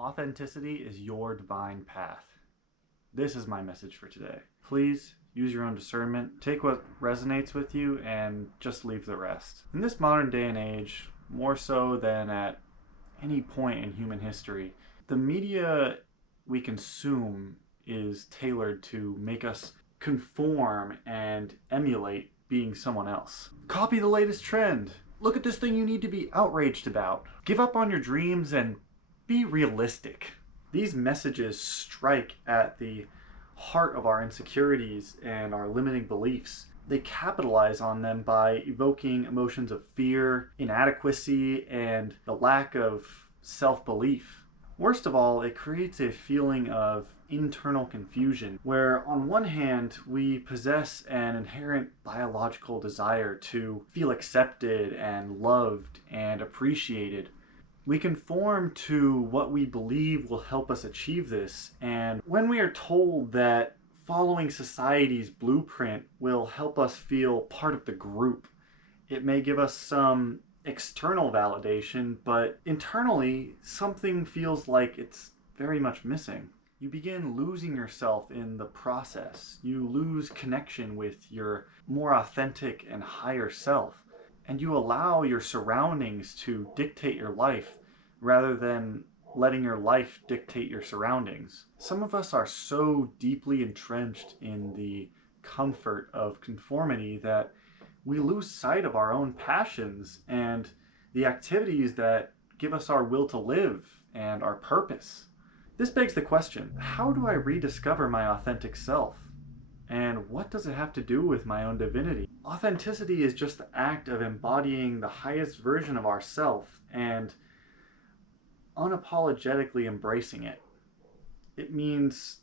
Authenticity is your divine path. This is my message for today. Please use your own discernment, take what resonates with you, and just leave the rest. In this modern day and age, more so than at any point in human history, the media we consume is tailored to make us conform and emulate being someone else. Copy the latest trend. Look at this thing you need to be outraged about. Give up on your dreams and be realistic. These messages strike at the heart of our insecurities and our limiting beliefs. They capitalize on them by evoking emotions of fear, inadequacy, and the lack of self-belief. Worst of all, it creates a feeling of internal confusion, where on one hand, we possess an inherent biological desire to feel accepted and loved and appreciated. We conform to what we believe will help us achieve this, and when we are told that following society's blueprint will help us feel part of the group, it may give us some external validation, but internally, something feels like it's very much missing. You begin losing yourself in the process. You lose connection with your more authentic and higher self, and you allow your surroundings to dictate your life rather than letting your life dictate your surroundings. Some of us are so deeply entrenched in the comfort of conformity that we lose sight of our own passions and the activities that give us our will to live and our purpose. This begs the question, how do I rediscover my authentic self? And what does it have to do with my own divinity? Authenticity is just the act of embodying the highest version of ourself and unapologetically embracing it. It means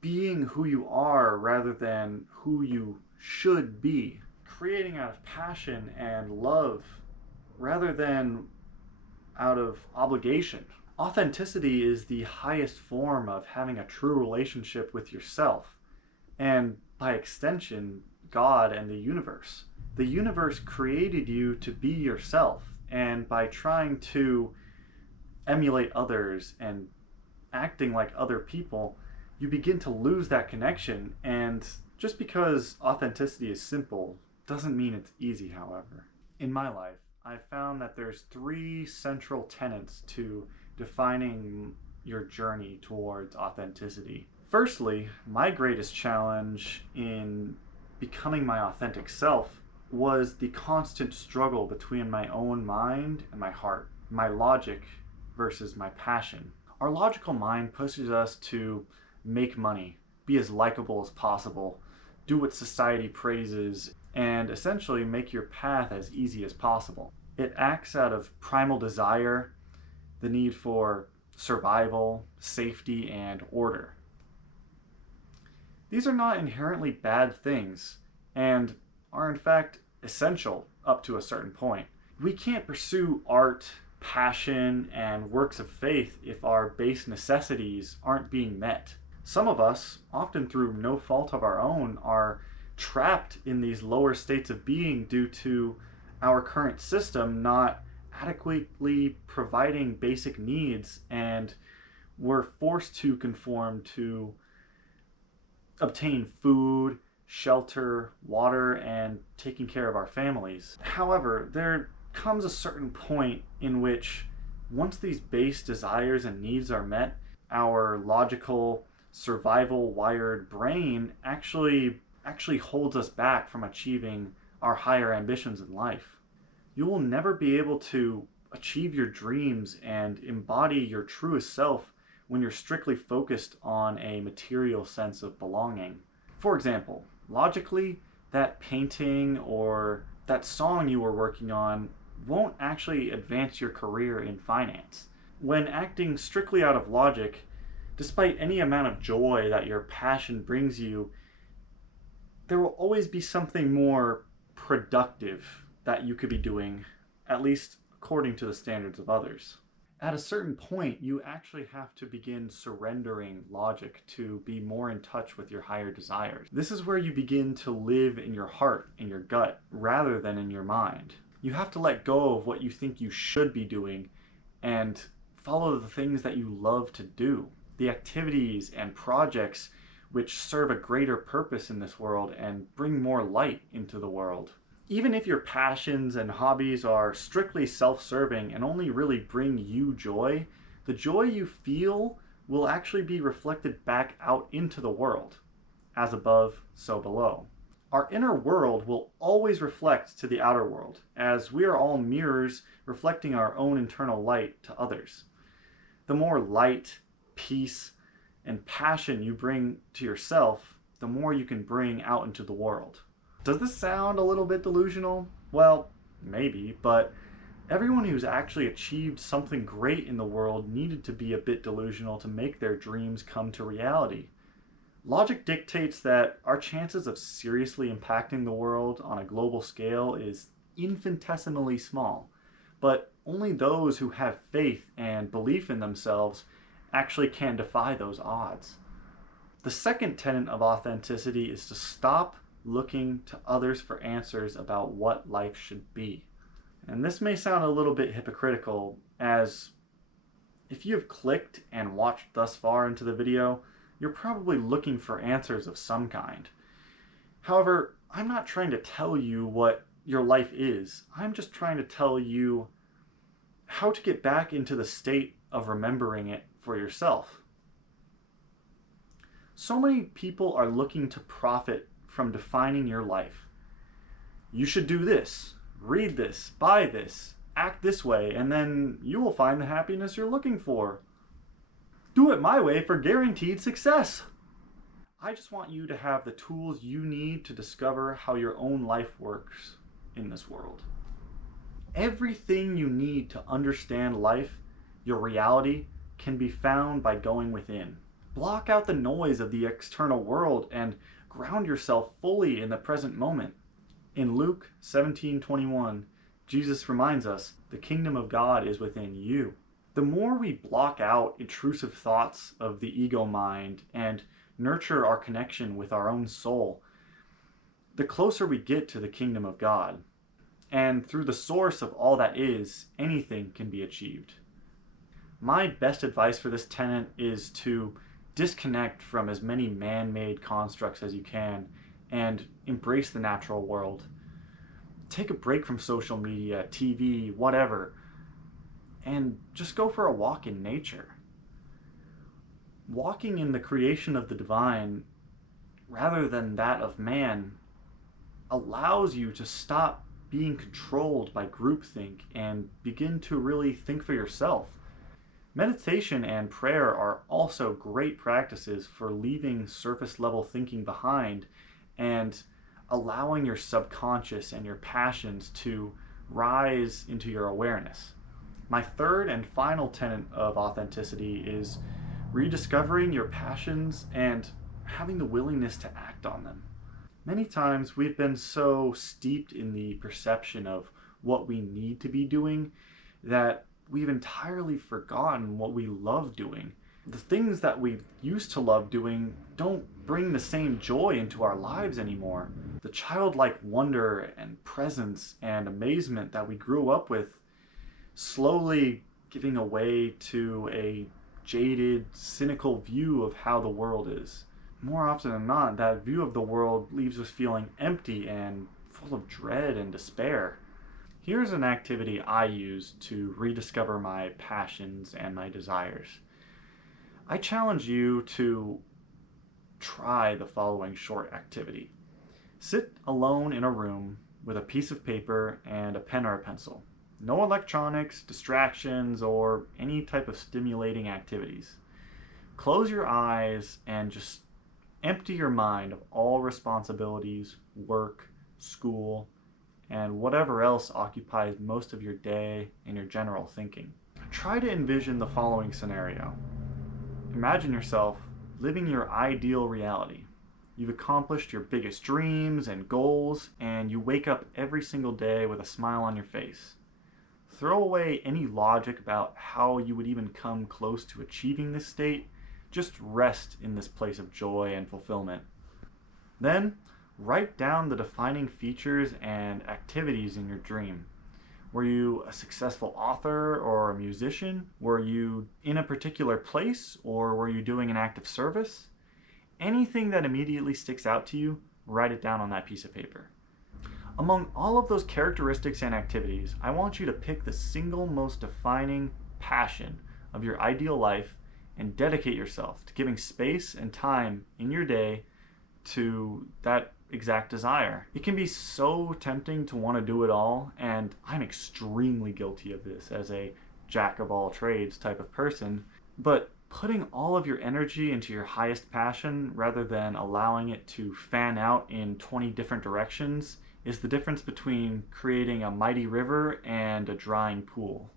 being who you are rather than who you should be. Creating out of passion and love rather than out of obligation. Authenticity is the highest form of having a true relationship with yourself, and by extension, God and the universe. The universe created you to be yourself, and by trying to emulate others and acting like other people, you begin to lose that connection. And just because authenticity is simple doesn't mean it's easy, however. In my life, I've found that there's 3 central tenets to defining your journey towards authenticity. Firstly, my greatest challenge in becoming my authentic self was the constant struggle between my own mind and my heart, my logic versus my passion. Our logical mind pushes us to make money, be as likable as possible, do what society praises, and essentially make your path as easy as possible. It acts out of primal desire, the need for survival, safety, and order. These are not inherently bad things, and are in fact essential up to a certain point. We can't pursue art, passion, and works of faith if our base necessities aren't being met. Some of us, often through no fault of our own, are trapped in these lower states of being due to our current system not adequately providing basic needs, and we're forced to conform to obtain food, shelter, water, and taking care of our families. However, there comes a certain point in which once these base desires and needs are met, our logical, survival wired brain actually holds us back from achieving our higher ambitions in life. You will never be able to achieve your dreams and embody your truest self when you're strictly focused on a material sense of belonging. For example, logically, that painting or that song you were working on won't actually advance your career in finance. When acting strictly out of logic, despite any amount of joy that your passion brings you, there will always be something more productive that you could be doing, at least according to the standards of others. At a certain point, you actually have to begin surrendering logic to be more in touch with your higher desires. This is where you begin to live in your heart, in your gut, rather than in your mind. You have to let go of what you think you should be doing and follow the things that you love to do, the activities and projects which serve a greater purpose in this world and bring more light into the world. Even if your passions and hobbies are strictly self-serving and only really bring you joy, the joy you feel will actually be reflected back out into the world. As above, so below. Our inner world will always reflect to the outer world, as we are all mirrors reflecting our own internal light to others. The more light, peace, and passion you bring to yourself, the more you can bring out into the world. Does this sound a little bit delusional? Well, maybe, but everyone who's actually achieved something great in the world needed to be a bit delusional to make their dreams come to reality. Logic dictates that our chances of seriously impacting the world on a global scale is infinitesimally small, but only those who have faith and belief in themselves actually can defy those odds. The second tenet of authenticity is to stop looking to others for answers about what life should be. And this may sound a little bit hypocritical, as if you have clicked and watched thus far into the video, you're probably looking for answers of some kind. However, I'm not trying to tell you what your life is. I'm just trying to tell you how to get back into the state of remembering it for yourself. So many people are looking to profit from defining your life. You should do this, read this, buy this, act this way, and then you will find the happiness you're looking for. Do it my way for guaranteed success. I just want you to have the tools you need to discover how your own life works in this world. Everything you need to understand life, your reality, can be found by going within. Block out the noise of the external world and ground yourself fully in the present moment. In Luke 17:21, Jesus reminds us, the kingdom of God is within you. The more we block out intrusive thoughts of the ego mind and nurture our connection with our own soul, the closer we get to the kingdom of God. And through the source of all that is, anything can be achieved. My best advice for this tenet is to disconnect from as many man-made constructs as you can and embrace the natural world. Take a break from social media, TV, whatever, and just go for a walk in nature. Walking in the creation of the divine, rather than that of man, allows you to stop being controlled by groupthink and begin to really think for yourself. Meditation and prayer are also great practices for leaving surface level thinking behind and allowing your subconscious and your passions to rise into your awareness. My third and final tenet of authenticity is rediscovering your passions and having the willingness to act on them. Many times we've been so steeped in the perception of what we need to be doing that we've entirely forgotten what we love doing. The things that we used to love doing don't bring the same joy into our lives anymore. The childlike wonder and presence and amazement that we grew up with slowly giving away to a jaded, cynical view of how the world is. More often than not, that view of the world leaves us feeling empty and full of dread and despair. Here's an activity I use to rediscover my passions and my desires. I challenge you to try the following short activity. Sit alone in a room with a piece of paper and a pen or a pencil. No electronics, distractions, or any type of stimulating activities. Close your eyes and just empty your mind of all responsibilities, work, school, and whatever else occupies most of your day and your general thinking. Try to envision the following scenario. Imagine yourself living your ideal reality. You've accomplished your biggest dreams and goals, and you wake up every single day with a smile on your face. Throw away any logic about how you would even come close to achieving this state. Just rest in this place of joy and fulfillment. Then, write down the defining features and activities in your dream. Were you a successful author or a musician? Were you in a particular place, or were you doing an act of service? Anything that immediately sticks out to you, write it down on that piece of paper. Among all of those characteristics and activities, I want you to pick the single most defining passion of your ideal life and dedicate yourself to giving space and time in your day to that exact desire. It can be so tempting to want to do it all, and I'm extremely guilty of this as a jack of all trades type of person, but putting all of your energy into your highest passion rather than allowing it to fan out in 20 different directions is the difference between creating a mighty river and a drying pool.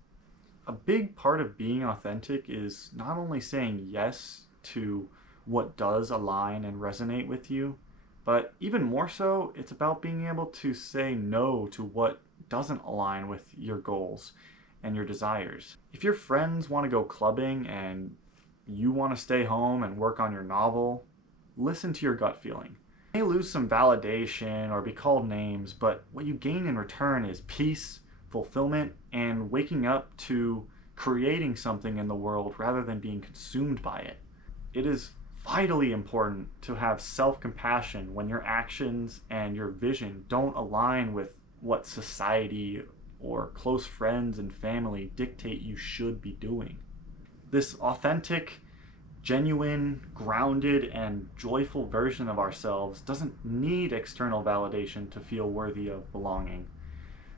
A big part of being authentic is not only saying yes to what does align and resonate with you, but even more so, it's about being able to say no to what doesn't align with your goals and your desires. If your friends want to go clubbing and you want to stay home and work on your novel, listen to your gut feeling. You may lose some validation or be called names, but what you gain in return is peace, fulfillment, and waking up to creating something in the world rather than being consumed by it. It is vitally important to have self-compassion when your actions and your vision don't align with what society or close friends and family dictate you should be doing. This authentic, genuine, grounded, and joyful version of ourselves doesn't need external validation to feel worthy of belonging.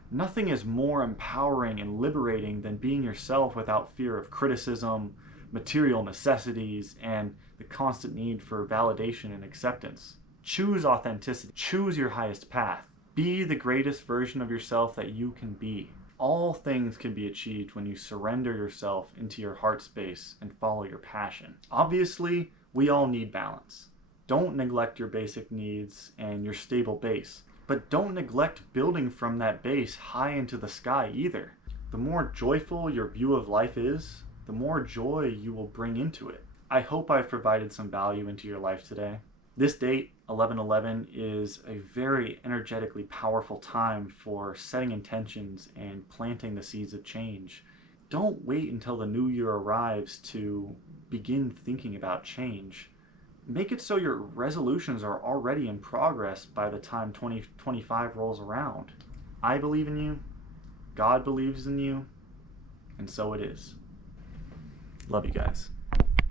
Nothing is more empowering and liberating than being yourself without fear of criticism, material necessities, and the constant need for validation and acceptance. Choose authenticity. Choose your highest path. Be the greatest version of yourself that you can be. All things can be achieved when you surrender yourself into your heart space and follow your passion. Obviously, we all need balance. Don't neglect your basic needs and your stable base, but don't neglect building from that base high into the sky either. The more joyful your view of life is, the more joy you will bring into it. I hope I've provided some value into your life today. This date, 11/11, is a very energetically powerful time for setting intentions and planting the seeds of change. Don't wait until the new year arrives to begin thinking about change. Make it so your resolutions are already in progress by the time 2025 rolls around. I believe in you, God believes in you, and so it is. Love you guys.